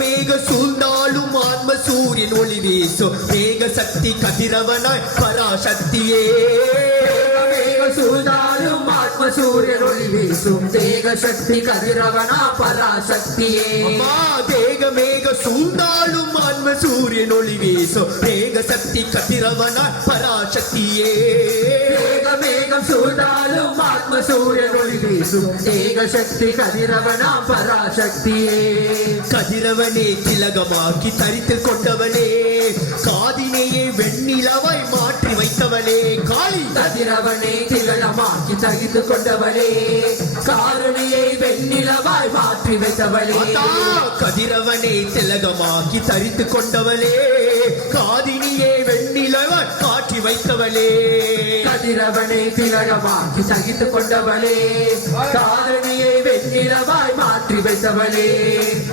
மேக சூழ்ந்தாலும் ஆன்ம சூரியன் ஒளி வீசும் மேக சக்தி கதிரவனாய் பராசக்தியே சூழ்ந்தாலும் ஆத்ம சூரியன் ஒளி வீசும் தேக சக்தி கதிரவனா பராசக்தியே தேக மேக சூழ்ந்தாலும் ஆன்ம சூரியன் ஒளி வீசும் தேக சக்தி கதிரவனா பராசக்தியே மேகம் சூழ்ந்தாலும் ஆத்ம சூரியன் ஒளி வீசும் தேக சக்தி கதிரவனா பராசக்தியே கதிரவனே திலகமாக்கி தரித்து கொண்டவனே காதினையே வெண்ணிலவாய் மாற்றி வைத்தவனே காளி கதிரவனே திலகமாக்கி தரித்து கொண்டவளே காரணியை வெண்ணிலவாய் மாற்றி வைத்தவளே கதிரவனே திலகமாக்கி தரித்து கொண்டவளே காதினியே வெண்ணிலவாய் மாற்றி வைத்தவளே கதிரவனை திலகமாக்கி சகித்து கொண்டவளே காரணியை வெண்ணிலவாய் மாற்றி வைத்தவளே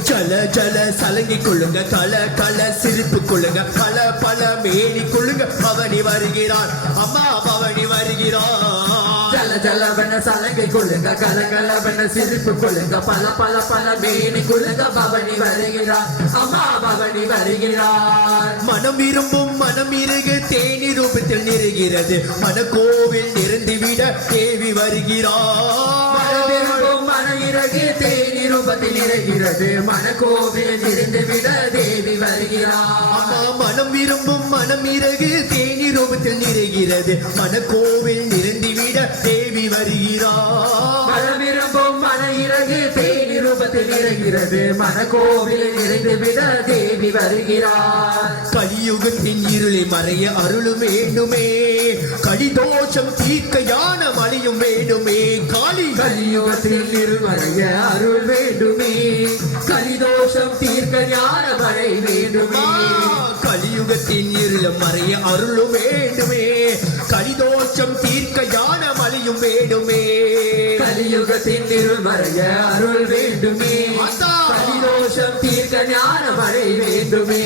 ஜல ஜல சலங்கி கொள்ளுங்க கல கல சிரிப்பு கொள்ளுங்க பல பல மேனி கொள்ளுங்க பவனி வருகிறார் அம்மா பவனி வருகிறார் ஜல ஜலவன சலங்கை கொள்ளுங்க கல கலவன சிரிப்பு கொள்ளுங்க பல பல பல மேனி கொள்ளுங்க பவனி வருகிறார் அம்மா பவனி வருகிறார் மனம் விரும்பும் மனம் இருகு தேனி ரூபத்தில் நிறைகிறது மனக்கோவில் நிறந்துவிட தேவி வருகிறார் மன இறகு தேனி ரூபத்தில் நிறைகிறது மனக்கோவில் நிறைந்துவிட தேவி வருகிறார் மனம் விரும்பும் மனம் இறகு தேனி ரூபத்தில் நிறைகிறது மனக்கோவில் நிறைந்துவிட தேவி வருகிறார் மனம் விரும்பும் மன இறகு தேனி ரூபத்தில் நிறைகிறது மனக்கோவில் நிறைந்துவிட தேவி வருகிறார் கலியுகத்தின் இருளை மறைய அருளும் வேண்டுமே கலிதோஷம் தீர்க்க யான மலையும் வேண்டுமே காளி கலியுகத்தில் இருமறைய அருள் வேண்டுமே கலிதோஷம் தீர்க்க ஞான மழை வேண்டுமே கலியுகத்தின் இருளும் மறைய அருளும் வேண்டுமே கலிதோஷம் தீர்க்க யான மலையும் வேண்டுமே கலியுகத்தின் இருமறைய அருள் வேண்டுமே கலிதோஷம் தீர்க்க ஞான மழை வேண்டுமே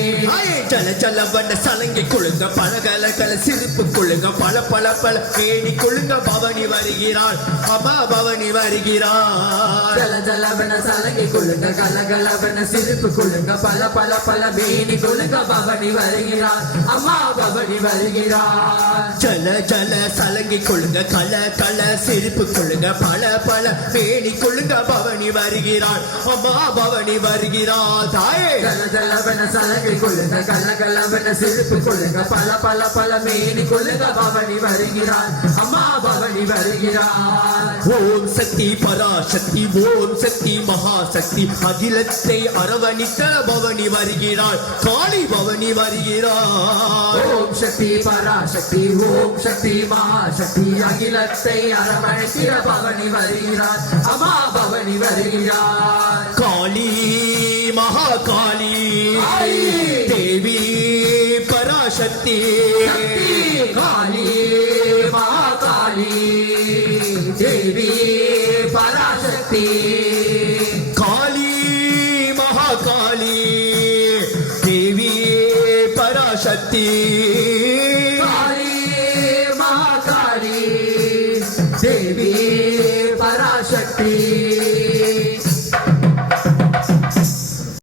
ஜல ஜல வண்ண சலங்கை கொள்ளுங்க பழகல கல சிரிப்பு கொள்ளுங்க பல பல பல மேனி கொள்ளுங்க பவனி வருகிறாள் அம்மா பவனி வருகிறாள் ஜல ஜல வண்ண சலங்கை கொள்ளுங்க கல கலவன சிரிப்பு கொள்ளுங்க பல பல பல மேனி கொள்ளுங்க பவனி வருகிறாள் அம்மா பவனி வருகிறாள் ஜல ஜல சலங்கை கொள்ளுங்க கல கல சிரிப்பு கொள்ளுங்க பல பல மேனி கொள்ளுங்க பவனி வருகிறாள் அம்மா பவனி வருகிறாள் தாயே ஜல ஜலவன சலங்கை கொள்ளுங்க கல கலவன சிரிப்பு கொள்ளுங்க பல பல பல மேனி கொள்ளுங்க பவனி வருகிறாள் அம்மா பவனி வருகிறாள் ஓம் சக்தி பராசக்தி ஓம் சக்தி மகாசக்தி அகிலத்தை அரவணிக்க பவனி வருகிறாள் காளி பவனி வருகிறாள் ஓம் சக்தி பராசக்தி ஓம் சக்தி மகாசக்தி அகிலத்தை அரவணைக்கிற பவனி வருகிறாள் அம்மா பவனி வருகிறாள் காளி மகாகாளி தேவி பராசக்தி காளி மகாகாளி தேவி பராசக்தி காளி மகாகாளி தேவி பராசக்தி